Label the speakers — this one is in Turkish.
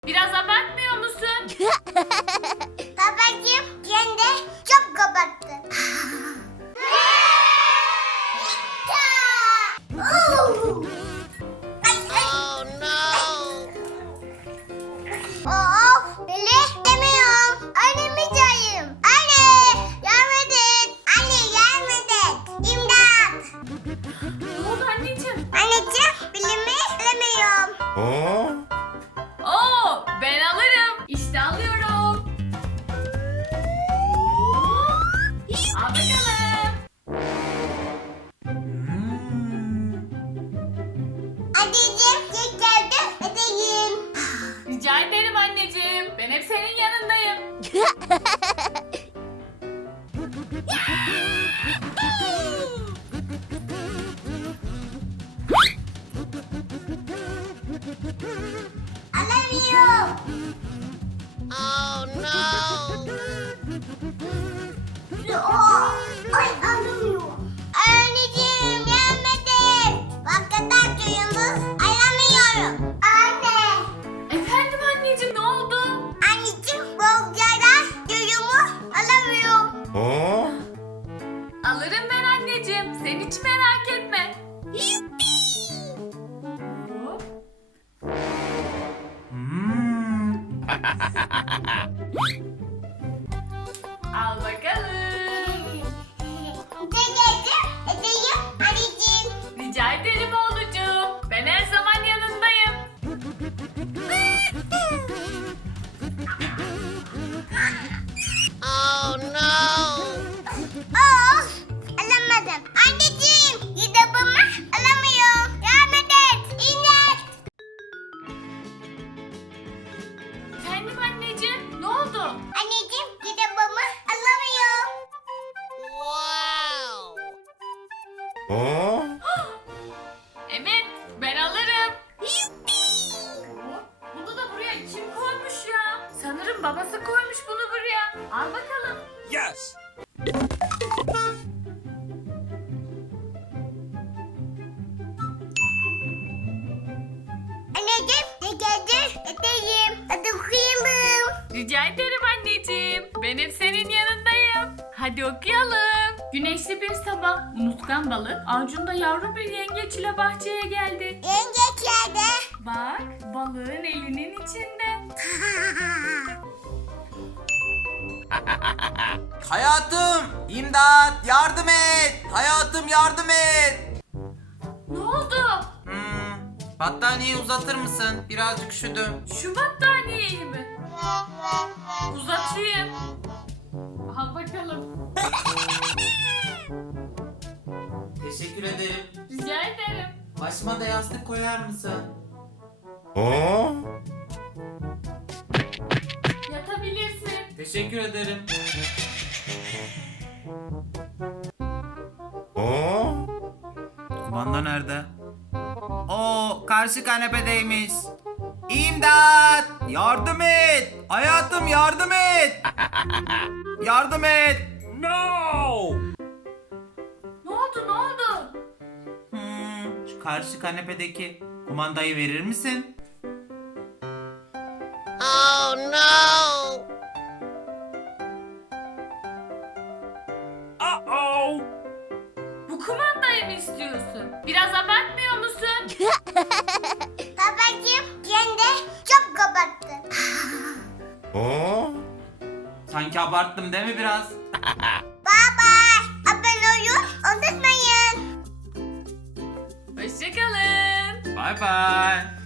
Speaker 1: Biraz abartmıyor musun?
Speaker 2: Babacığım sen de çok kapattın. Oh no! Of! Bile demiyorum. Annemi çağırayım. Anne! Yardım et. Anne yardım et. İmdat!
Speaker 1: Ne oldu anneciğim?
Speaker 2: Anneciğim bilimi bilemiyorum.
Speaker 1: Oo, ben alırım. İşte alıyorum. Al bakalım.
Speaker 2: Anneciğim geç geldim. Edeyim.
Speaker 1: Rica ederim anneciğim. Ben hep senin yanındayım.
Speaker 2: Alamıyorum. Oh no. Ay alamıyorum. Anneciğim gelmedi. Bak kadar duyumuz alamıyorum. Anne.
Speaker 1: Efendim anneciğim, ne oldu?
Speaker 2: Anneciğim bolcayla duyumu alamıyorum.
Speaker 1: Alırım ben anneciğim. Sen hiç merak etme. Hop. Al bakalım.
Speaker 2: Ne geldim? Edeyim anneciğim.
Speaker 1: Rica ederim oğlucuğum. Ben her zaman yanındayım.
Speaker 2: Oh no. Of! Alamadım. Anneciğim kitabımı alamıyorum. Yardım et. İmdat.
Speaker 1: Efendim anneciğim, ne oldu?
Speaker 2: Anneciğim kitabımı alamıyorum.
Speaker 1: Evet, ben alırım. Bunu da buraya kim koymuş ya? Sanırım babası koymuş bunu buraya. Al bakalım.
Speaker 3: Yes!
Speaker 2: Anneciğim ne geldi? Edeyim. Hadi okuyalım.
Speaker 1: Rica ederim anneciğim. Ben hep senin yanındayım. Hadi okuyalım. Güneşli bir sabah unutkan balık avcunda yavru bir yengeç ile bahçeye geldi.
Speaker 2: Yengeç nerede?
Speaker 1: Bak, balığın elinin içinde.
Speaker 3: Hayatım! İmdat! Yardım et! Hayatım yardım et!
Speaker 1: Ne oldu?
Speaker 3: Battaniyeyi uzatır mısın? Birazcık üşüdüm.
Speaker 1: Şu battaniyeyi mi? Uzatayım. Al bakalım.
Speaker 3: Teşekkür ederim.
Speaker 1: Rica ederim.
Speaker 3: Başıma da yastık koyar mısın?
Speaker 1: Yatabilirsin.
Speaker 3: Teşekkür ederim. Kumanda nerede? Oo, karşı kanepedeymiş. İmdat! Yardım et! Hayatım yardım et! Yardım et! No!
Speaker 1: Ne oldu, ne oldu?
Speaker 3: Şu karşı kanepedeki kumandayı verir misin?
Speaker 2: Oh no.
Speaker 3: Uh-oh!
Speaker 1: Bu kumandayı mı istiyorsun? Biraz abartmıyor musun?
Speaker 2: Babacığım sen de çok kapattın.
Speaker 3: Sanki abarttım değil mi biraz?
Speaker 2: Baba abone olun unutmayın.
Speaker 1: Hoşçakalın.
Speaker 3: Bye bye.